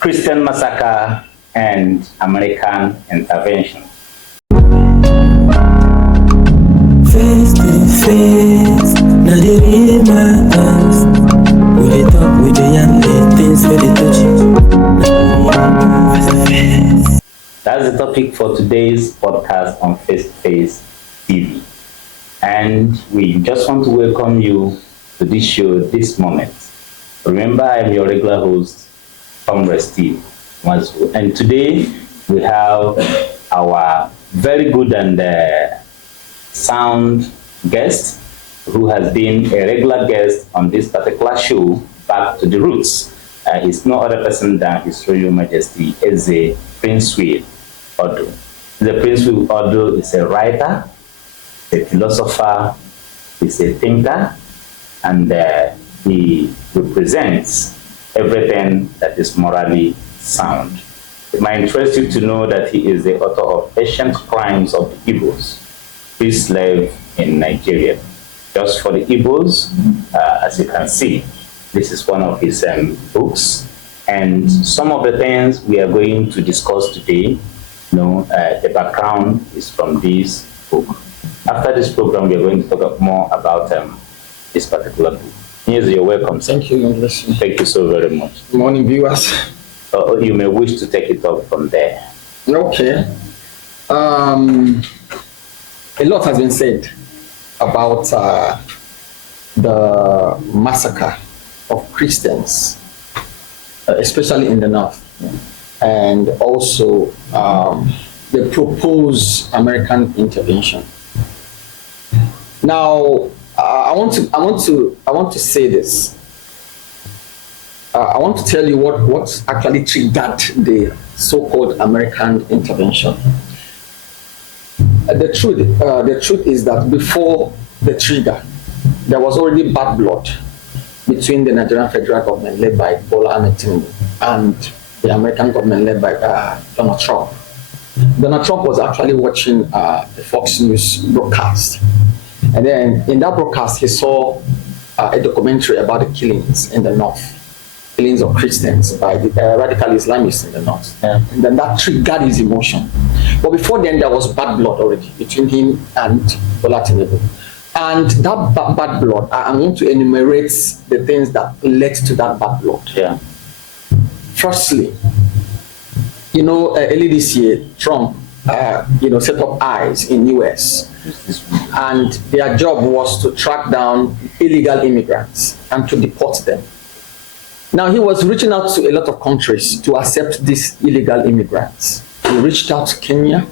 Christian Massacre and American Intervention. Face to face, now they read my eyes. We dey talk with the young things for the touch. That's the topic for today's podcast on Face to Face TV. And we just want to welcome you to this show this moment. Remember, I'm your regular host, Steve. And today we have our very good and sound guest who has been a regular guest on this particular show, Back to the Roots. He's no other person than His Royal Majesty Eze Prince Will Odo. The Prince Will Odo is a writer, a philosopher, he's a thinker, and he represents everything that is morally sound. It might interest you to know that he is the author of Ancient Crimes of the Igbos, Free Slave in Nigeria. Just for the Igbos, as you can see, this is one of his books. And some of the things we are going to discuss today, the background is from this book. After this program, we are going to talk more about this particular book. Yes, you're welcome, sir. Thank you, English. Thank you so very much. Good morning, viewers. You may wish to take it up from there. Okay. A lot has been said about the massacre of Christians, especially in the north, and also the proposed American intervention. Now, I want to say this. I want to tell you what actually triggered the so-called American intervention. The truth is that before the trigger, there was already bad blood between the Nigerian federal government led by Bola Ahmed Tinubu and the American government led by Donald Trump. Donald Trump was actually watching the Fox News broadcast. And then in that broadcast, he saw a documentary about the killings in the north, killings of Christians by the radical Islamists in the north. Yeah. And then that triggered his emotion. But before then, there was bad blood already between him and Bola Tinubu. And that bad blood, I'm going to enumerate the things that led to that bad blood. Yeah. Firstly, early this year, Trump, set up eyes in US. And their job was to track down illegal immigrants and to deport them. Now, he was reaching out to a lot of countries to accept these illegal immigrants. He reached out to Kenya,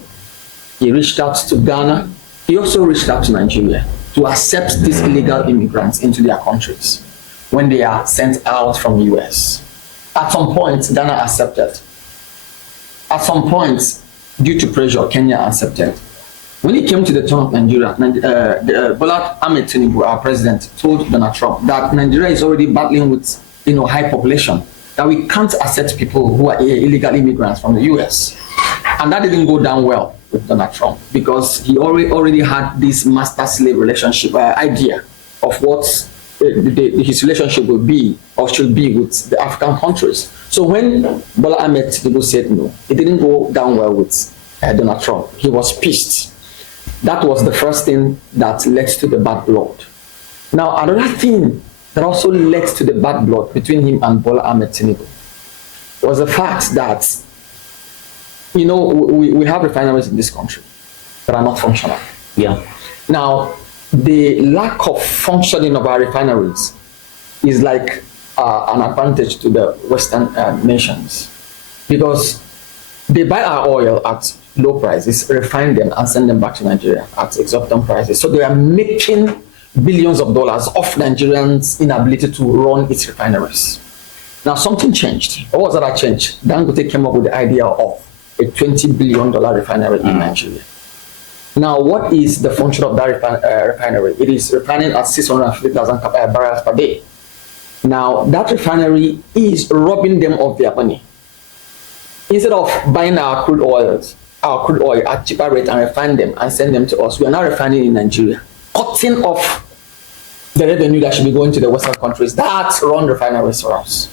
he reached out to Ghana, he also reached out to Nigeria to accept these illegal immigrants into their countries when they are sent out from the US. At some point, Ghana accepted. At some point, due to pressure, Kenya accepted. When it came to the turn of Nigeria, Bola Ahmed Tinubu, our president, told Donald Trump that Nigeria is already battling with high population, that we can't accept people who are illegal immigrants from the US. And that didn't go down well with Donald Trump because he already had this master-slave relationship idea of what his relationship will be or should be with the African countries. So when Bola Ahmed Tinubu said no, it didn't go down well with Donald Trump. He was pissed. That was the first thing that led to the bad blood. Now, another thing that also led to the bad blood between him and Bola Ahmed Tinubu was the fact that, we have refineries in this country that are not functional. Yeah. Now, the lack of functioning of our refineries is like an advantage to the Western nations because they buy our oil at low prices, refine them, and send them back to Nigeria at exorbitant prices. So they are making billions of dollars off Nigerians' inability to run its refineries. Now, something changed. What was that change? Dangote came up with the idea of a $20 billion refinery in Nigeria. Now, what is the function of that refinery? It is refining at 650,000 barrels per day. Now, that refinery is robbing them of their money. Instead of buying our crude oil at cheaper rate and refine them and send them to us, we are now refining in Nigeria, cutting off the revenue that should be going to the Western countries that run refineries for us.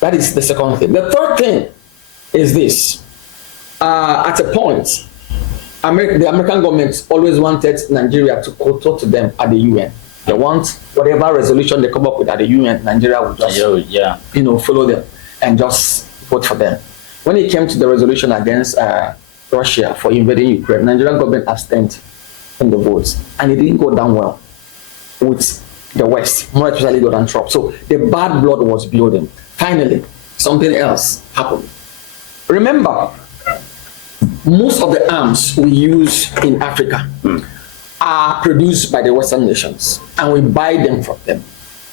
That is the second thing. The third thing is this. At a point, the American government always wanted Nigeria to kowtow to them at the UN. They want whatever resolution they come up with at the UN, Nigeria will just, follow them and just vote for them. When it came to the resolution against Russia for invading Ukraine, Nigerian government abstained in the votes, and it didn't go down well with the West, more especially Donald Trump. So the bad blood was building. Finally, something else happened. Remember, most of the arms we use in Africa are produced by the Western nations, and we buy them from them.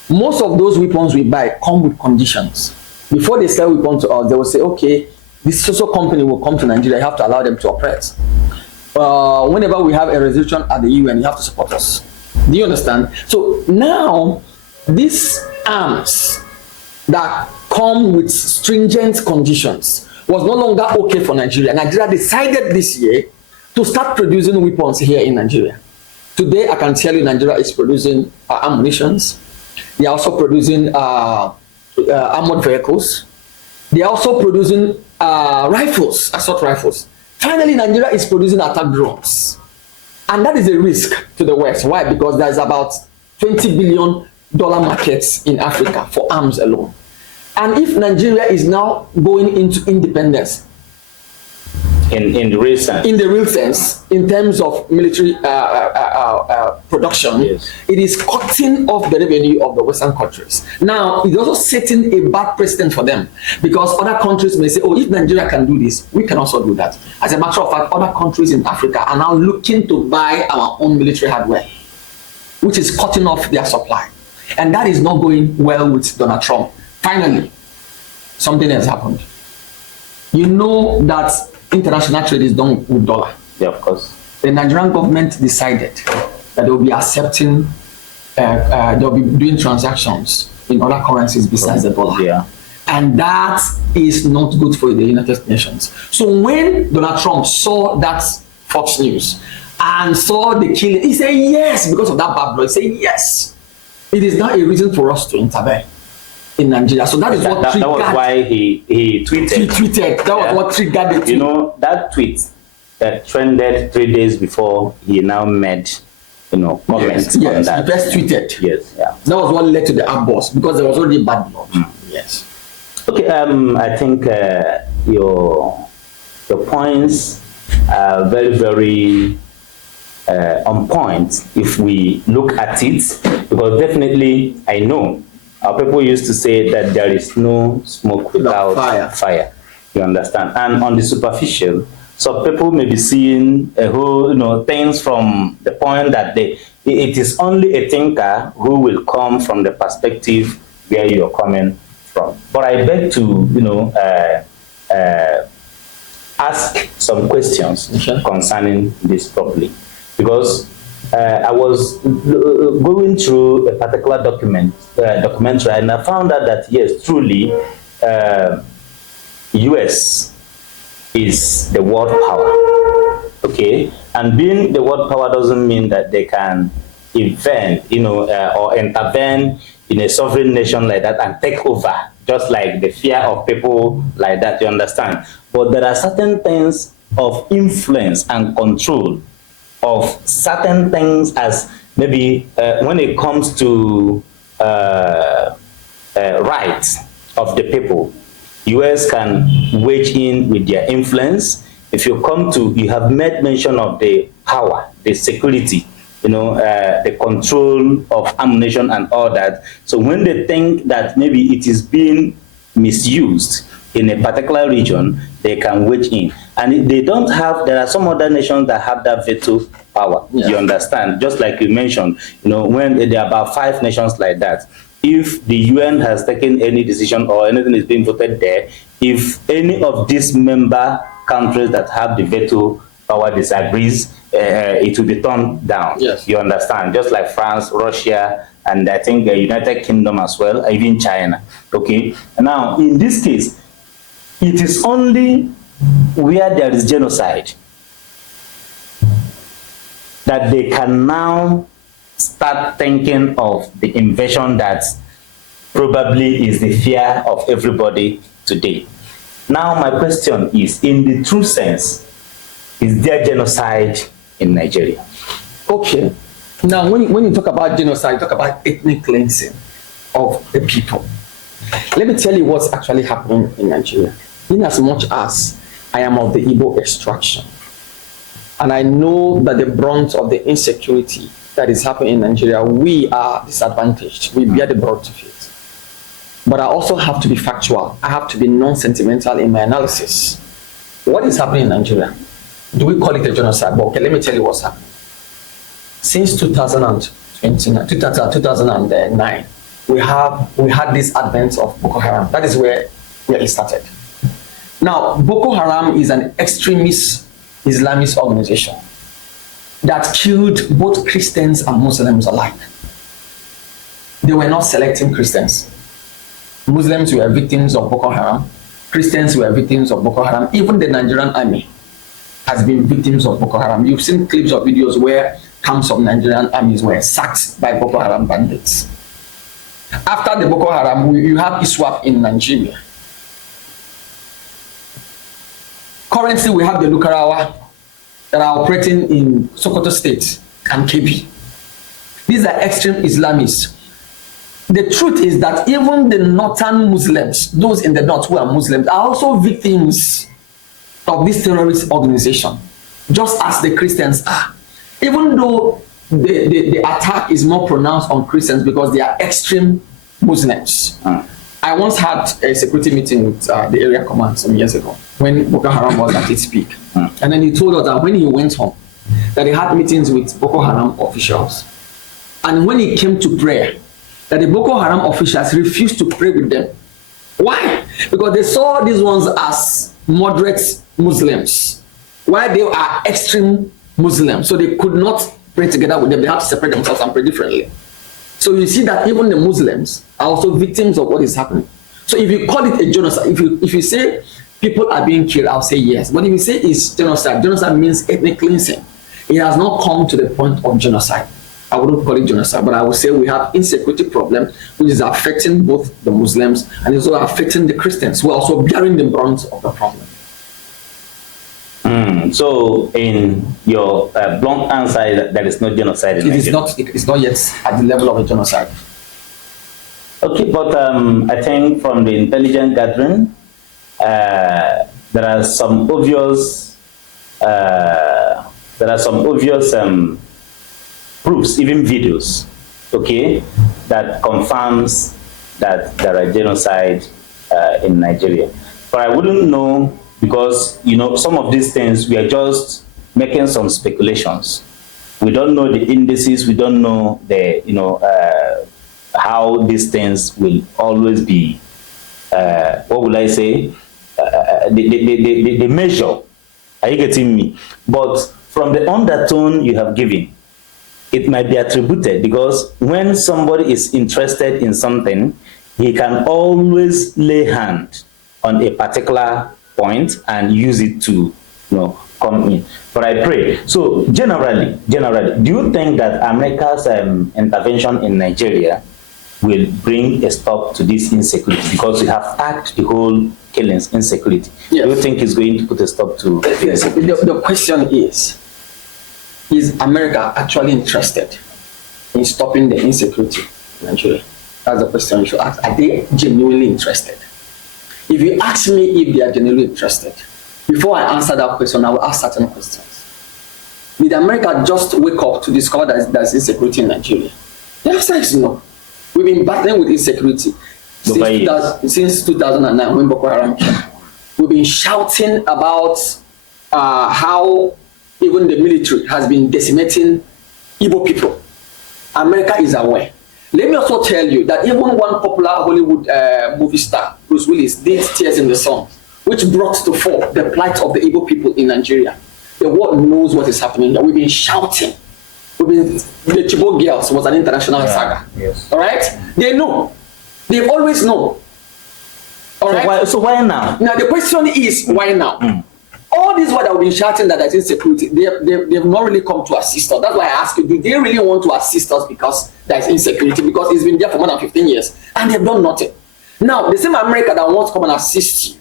Most of those weapons we buy come with conditions. Before they sell weapons to us, they will say, okay, this social company will come to Nigeria, you have to allow them to operate. Whenever we have a resolution at the UN, you have to support us. Do you understand? So now, these arms that come with stringent conditions was no longer okay for Nigeria. Nigeria decided this year to start producing weapons here in Nigeria. Today, I can tell you Nigeria is producing ammunitions. They are also producing armored vehicles. They are also producing rifles, assault rifles. Finally, Nigeria is producing attack drones. And that is a risk to the West. Why? Because there's about $20 billion markets in Africa for arms alone. And if Nigeria is now going into independence, in the real sense, in terms of military production, yes, it is cutting off the revenue of the Western countries. Now, it's also setting a bad precedent for them, because other countries may say, oh, if Nigeria can do this, we can also do that. As a matter of fact, other countries in Africa are now looking to buy our own military hardware, which is cutting off their supply. And that is not going well with Donald Trump. Finally, something has happened. You know that international trade is done with dollar. Yeah, of course. The Nigerian government decided that they will be accepting, they will be doing transactions in other currencies besides the dollar. Yeah. And that is not good for the United Nations. So when Donald Trump saw that Fox News and saw the killing, he said yes, because of that bad blood. He said yes, it is not a reason for us to intervene in Nigeria. So that is what triggered. That was why he tweeted. He tweeted. That was what triggered the tweet. You know, that tweet that trended 3 days before he now made, comments on that. He first tweeted. Yes, yeah. That was what led to the outburst, because there was already bad blood. Yes. Okay. I think your points are very, very on point if we look at it, because definitely I know our people used to say that there is no smoke without fire. You understand? And on the superficial, so people may be seeing a whole, things from the point that it is only a thinker who will come from the perspective where you're coming from. But I beg to, ask some questions concerning this properly, because I was going through a particular documentary, and I found out that yes, truly, US is the world power. Okay, and being the world power doesn't mean that they can invent, or intervene in a sovereign nation like that and take over, just like the fear of people like that. You understand? But there are certain things of influence and control of certain things, as maybe when it comes to rights of the people, US can wage in with their influence. If you have made mention of the power, the security, the control of ammunition and all that. So when they think that maybe it is being misused in a particular region, they can wage in. And they don't have, there are some other nations that have that veto power. Yeah. You understand? Just like you mentioned, when there are about 5 nations like that, if the UN has taken any decision or anything is being voted there, if any of these member countries that have the veto power disagrees, it will be turned down. Yes. You understand? Just like France, Russia, and I think the United Kingdom as well, even China. Okay. Now, in this case, it is only where there is genocide that they can now start thinking of the invasion that probably is the fear of everybody today. Now, my question is, in the true sense, is there genocide in Nigeria? Okay. Now, when you talk about genocide, you talk about ethnic cleansing of the people. Let me tell you what's actually happening in Nigeria. In as much as I am of the Igbo extraction, and I know that the brunt of the insecurity that is happening in Nigeria, we are disadvantaged. We bear the brunt of it. But I also have to be factual. I have to be non-sentimental in my analysis. What is happening in Nigeria? Do we call it a genocide? But okay, let me tell you what's happening. Since 2009, we had this advent of Boko Haram. That is where it started. Now, Boko Haram is an extremist Islamist organization that killed both Christians and Muslims alike. They were not selecting Christians. Muslims were victims of Boko Haram. Christians were victims of Boko Haram. Even the Nigerian army has been victims of Boko Haram. You've seen clips of videos where camps of Nigerian armies were sacked by Boko Haram bandits. After the Boko Haram, you have ISWAP in Nigeria. Currently, we have the Lukarawa that are operating in Sokoto State and Kebbi. These are extreme Islamists. The truth is that even the northern Muslims, those in the north who are Muslims, are also victims of this terrorist organization, just as the Christians are. Even though the attack is more pronounced on Christians because they are extreme Muslims. I once had a security meeting with the area command some years ago when Boko Haram was at its peak. And then he told us that when he went home, that he had meetings with Boko Haram officials. And when he came to prayer, that the Boko Haram officials refused to pray with them. Why? Because they saw these ones as moderate Muslims, while they are extreme Muslims. So they could not pray together with them. They have to separate themselves and pray differently. So you see that even the Muslims are also victims of what is happening. So if you call it a genocide, if you say people are being killed, I'll say yes. But if you say it's genocide, genocide means ethnic cleansing. It has not come to the point of genocide. I wouldn't call it genocide, but I would say we have insecurity problem, which is affecting both the Muslims and is also affecting the Christians, who are also bearing the brunt of the problem. So, in your blunt answer, there is no genocide in Nigeria. It is not yet at the level of a genocide. Okay, but I think from the intelligence gathering, there are some obvious proofs, even videos, okay, that confirms that there are genocide in Nigeria. But I wouldn't know, because some of these things we are just making some speculations. We don't know the indices. We don't know the how these things will always be. What will I say? The measure. Are you getting me? But from the undertone you have given, it might be attributed, because when somebody is interested in something, he can always lay hand on a particular point and use it to come in. But I pray. So generally, do you think that America's intervention in Nigeria will bring a stop to this insecurity? Because we have hacked the whole killings insecurity. Yes. Do you think it's going to put a stop to insecurity? The question is America actually interested in stopping the insecurity in Nigeria? That's the question you should ask. Are they genuinely interested? If you ask me if they are genuinely interested, before I answer that question, I will ask certain questions. Did America just wake up to discover that there's insecurity in Nigeria? The answer is no. We've been battling with insecurity since 2009 when Boko Haram came. We've been shouting about how even the military has been decimating Igbo people. America is aware. Let me also tell you that even one popular Hollywood movie star, Bruce Willis, did Tears in the Sun, which brought to fore the plight of the Igbo people in Nigeria. The world knows what is happening. We've been shouting. The Chibok Girls was an international saga. Yes. All right? They know. They always know. All right? So why now? Now the question is, why now? All this what I've been shouting that there's insecurity, they've not really come to assist us. That's why I ask you, do they really want to assist us because there's insecurity? Because it's been there for more than 15 years and they've done nothing. Now, the same America that wants to come and assist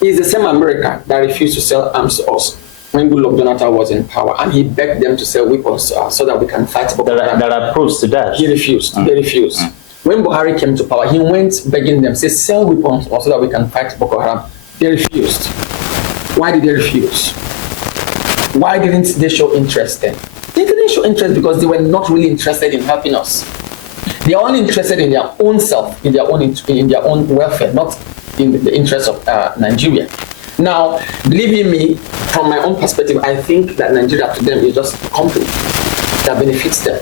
you is the same America that refused to sell arms to us when Goodluck Jonathan was in power, and he begged them to sell weapons to us so that we can fight Boko Haram. There are proofs to that. He refused. They refused. When Buhari came to power, he went begging them, say, sell weapons so that we can fight Boko Haram. They refused. Why did they refuse? Why didn't they show interest then? They didn't show interest because they were not really interested in helping us. They are only interested in their own self, in their own welfare, not in the interest of Nigeria. Now, believe me, from my own perspective, I think that Nigeria to them is just a company that benefits them.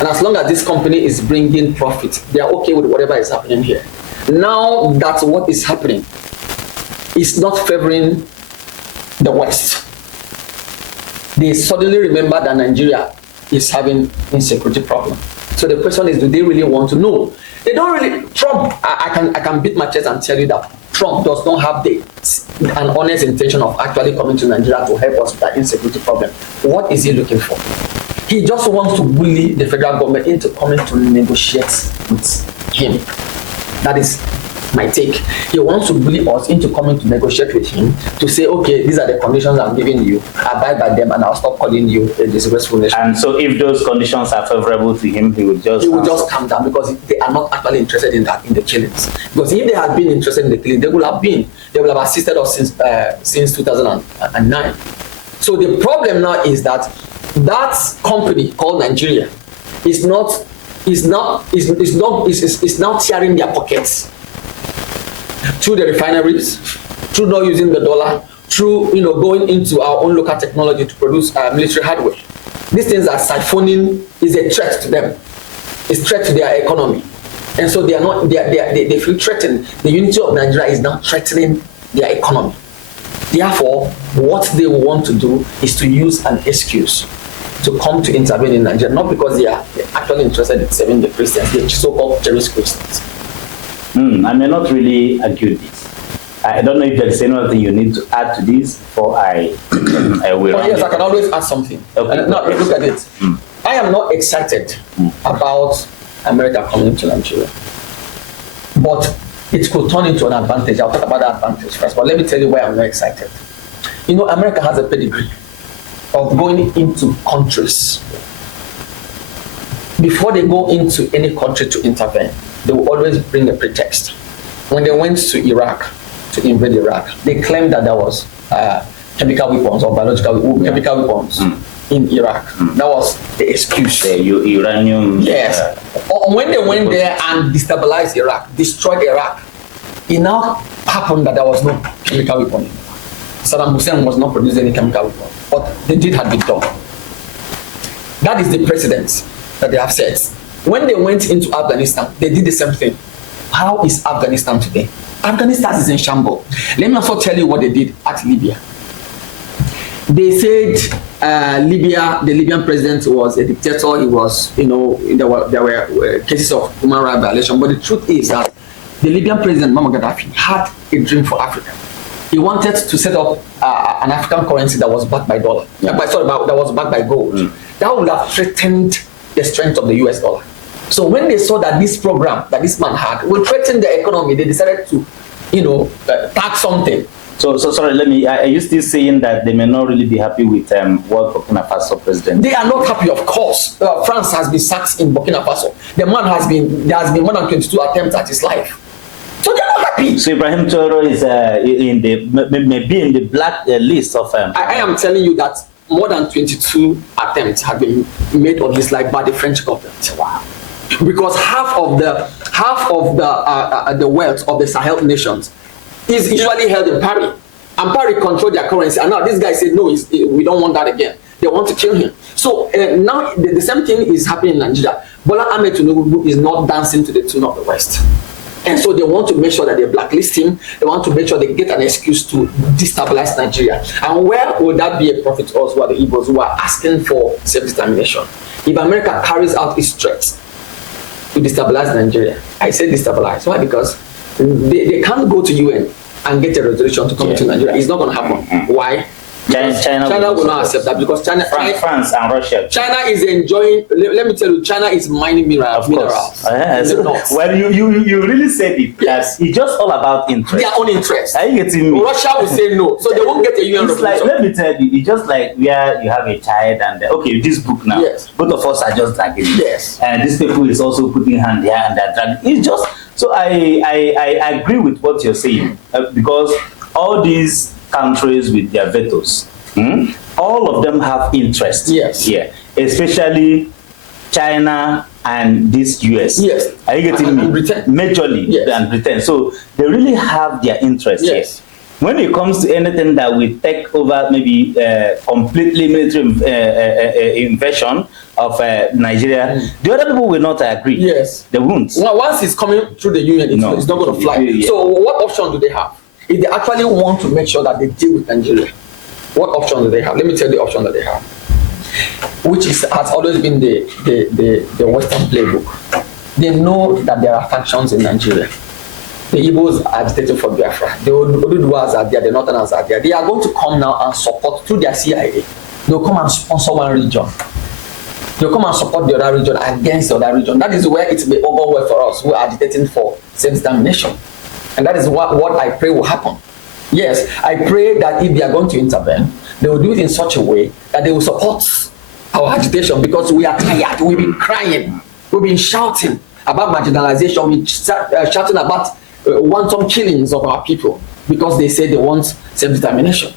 And as long as this company is bringing profit, they are okay with whatever is happening here. Now that what is happening is not favoring the West, they suddenly remember that Nigeria is having insecurity problem. So the question is, do they really want to know? They don't really. Trump, I can beat my chest and tell you that Trump does not have an honest intention of actually coming to Nigeria to help us with that insecurity problem. What is he looking for? He just wants to bully the federal government into coming to negotiate with him. That is my take. He wants to bully us into coming to negotiate with him to say, okay, these are the conditions I'm giving you, abide by them, and I'll stop calling you a disgraceful nation. And so if those conditions are favorable to him, he will just calm down, because they are not actually interested in that, in the killings. Because if they had been interested in the killing, they would have assisted us since 2009. So the problem now is that company called Nigeria is now tearing their pockets through the refineries, through not using the dollar, through going into our own local technology to produce military hardware. These things are siphoning, is a threat to them. It's a threat to their economy. And so they feel threatened. The unity of Nigeria is now threatening their economy. Therefore, what they want to do is to use an excuse to come to intervene in Nigeria, not because they are actually interested in saving the Christians, the so-called Jewish Christians. I may not really argue this. I don't know if there is anything you need to add to this before I will. Oh, yes, I can always add something. Okay. Now, look at it. I am not excited about America coming to Nigeria, but it could turn into an advantage. I'll talk about that advantage first, but let me tell you why I'm not excited. America has a pedigree of going into countries. Before they go into any country to intervene, they will always bring a pretext. When they went to Iraq to invade Iraq, they claimed that there was chemical weapons or chemical weapons in Iraq. That was the excuse. The uranium. Yes. When they went there and destabilized Iraq, destroyed Iraq, it now happened that there was no chemical weapon. Saddam Hussein was not producing any chemical weapon, but the deed had been done. That is the precedent that they have set. When they went into Afghanistan, they did the same thing. How is Afghanistan today? Afghanistan is in shambles. Let me also tell you what they did at Libya. They said the Libyan president was a dictator. He was, there were cases of human rights violation. But the truth is that the Libyan president, Muammar Gaddafi, had a dream for Africa. He wanted to set up an African currency that was backed by dollar. That was backed by gold. That would have threatened the strength of the US dollar. So when they saw that this program that this man had would threaten the economy, they decided to, tax something. So sorry, are you still saying that they may not really be happy with what Burkina Faso president? They are not happy, of course. France has been sacked in Burkina Faso. There has been more than 22 attempts at his life. So they're not happy. So Ibrahim Traoré is maybe in the black list of. I am telling you that more than 22 attempts have been made on his life by the French government. Wow. Because half of the wealth of the Sahel nations is usually held in Paris, and Paris control their currency. And now this guy said, no, we don't want that again. They want to kill him. So now the same thing is happening in Nigeria. Bola Ahmed Tinubu is not dancing to the tune of the West. And so they want to make sure that they blacklist him. They want to make sure they get an excuse to destabilize Nigeria. And where would that be a profit to us, who are the Igbos, who are asking for self-determination? If America carries out its threats to destabilize Nigeria, I say destabilize. Why? Because they can't go to UN and get a resolution to come into Nigeria. It's not going to happen. Why? China will not accept that because France and Russia. China is enjoying. Let me tell you, China is mining minerals. Well, you really said it. Yes, it's just all about interest. Their own interest. Are you getting me? Russia will say no, so they won't get a UN resolution. Let me tell you, it's just like where you have a child and okay, this book now. Yes. Both of us are just dragging it. Yes. And this people is also putting hand here and they're dragging. It's just so I agree with what you're saying because all these countries with their vetoes, all of them have interest. Yes. Yeah. Especially China and this US. Yes. Are you getting me? Britain. Majorly, yes. And Britain. So they really have their interest. Yes. Here. When it comes to anything that will take over maybe completely military invasion of Nigeria, the other people will not agree. Yes. They won't. Well, once it's coming through the UN, it's not going to fly. Yeah. So what option do they have? If they actually want to make sure that they deal with Nigeria, what option do they have? Let me tell you the option that they have, which has always been the Western playbook. They know that there are factions in Nigeria. The Igbos are agitating for Biafra. The Oduduwas are there, the Northerners are there. They are going to come now and support through their CIA. They'll come and sponsor one region. They'll come and support the other region against the other region. That is where it may go well for us who are agitating for self-determination. And that is what I pray will happen. Yes, I pray that if they are going to intervene, they will do it in such a way that they will support our agitation because we are tired. We've been crying. We've been shouting about marginalization. We've been shouting about wanton killings of our people because they say they want self-determination.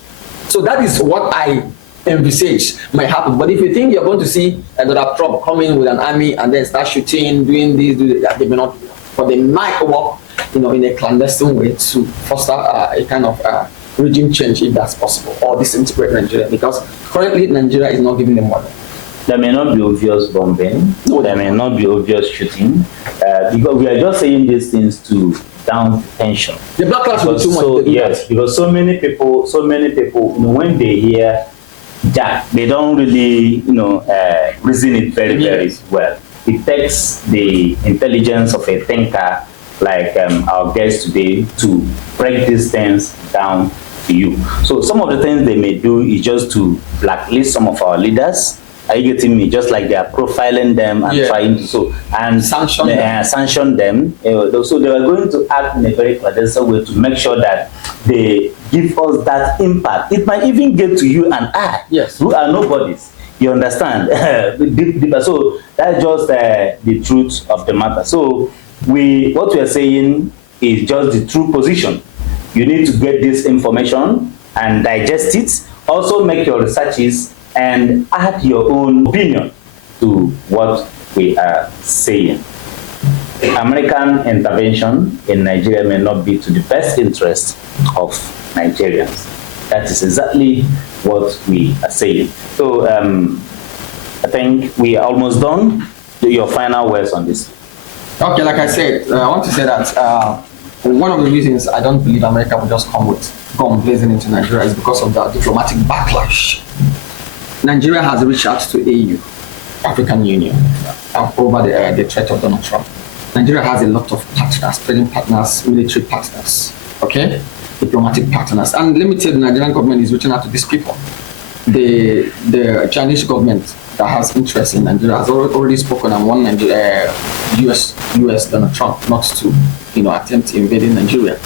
So that is what I envisage might happen. But if you think you're going to see another Trump coming with an army and then start shooting, doing this, that, they may not. But they might work, in a clandestine way to foster a kind of regime change if that's possible, or disintegrate Nigeria, because currently Nigeria is not giving them money. There may not be obvious bombing. No, there may not be obvious shooting, because we are just saying these things to down tension. The backlash will be too much. So, yes, because so many people, when they hear that, they don't really, reason it very, very well. It takes the intelligence of a thinker like our guest today to break these things down to you. So some of the things they may do is just to blacklist some of our leaders. Are you getting me? Just like they are profiling them and trying to sanction them. So they are going to act in a very clandestine way to make sure that they give us that impact. It might even get to you and I, who are nobodies. You understand? So that's just the truth of the matter. So what we are saying is just the true position. You need to get this information and digest it. Also make your researches and add your own opinion to what we are saying. American intervention in Nigeria may not be to the best interest of Nigerians. That is exactly what we are saying. So I think we are almost done. Do your final words on this. Okay, like I said, I want to say that one of the reasons I don't believe America will just come blazing into Nigeria is because of the diplomatic backlash. Nigeria has reached out to AU, African Union, over the threat of Donald Trump. Nigeria has a lot of partners, trading partners, military partners, okay? Diplomatic partners. And let me tell you, the Nigerian government is reaching out to these people. The Chinese government that has interest in Nigeria has already spoken and warned US Donald Trump not to attempt invading Nigeria.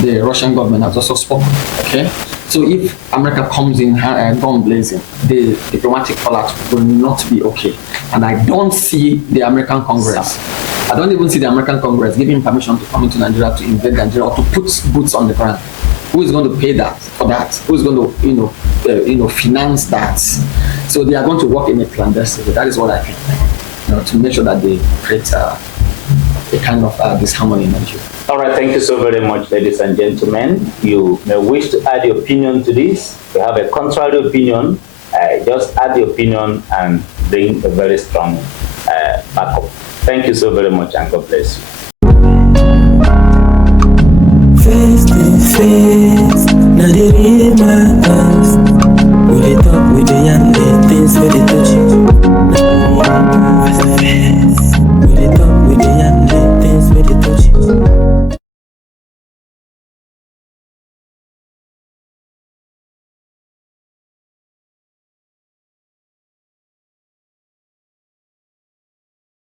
The Russian government has also spoken, okay? So if America comes in gun blazing, the diplomatic fallout will not be okay. And I don't see the American Congress, I don't even see the American Congress giving permission to come into Nigeria to invade Nigeria or to put boots on the ground. Who is going to pay for that? Who is going to, finance that? So they are going to work in a clandestine way. That is what I think, to make sure that they create a kind of disharmony in Nigeria. All right, thank you so very much, ladies and gentlemen. You may wish to add your opinion to this. If you have a contrary opinion, just add the opinion and bring a very strong backup. Thank you so very much, and God bless you.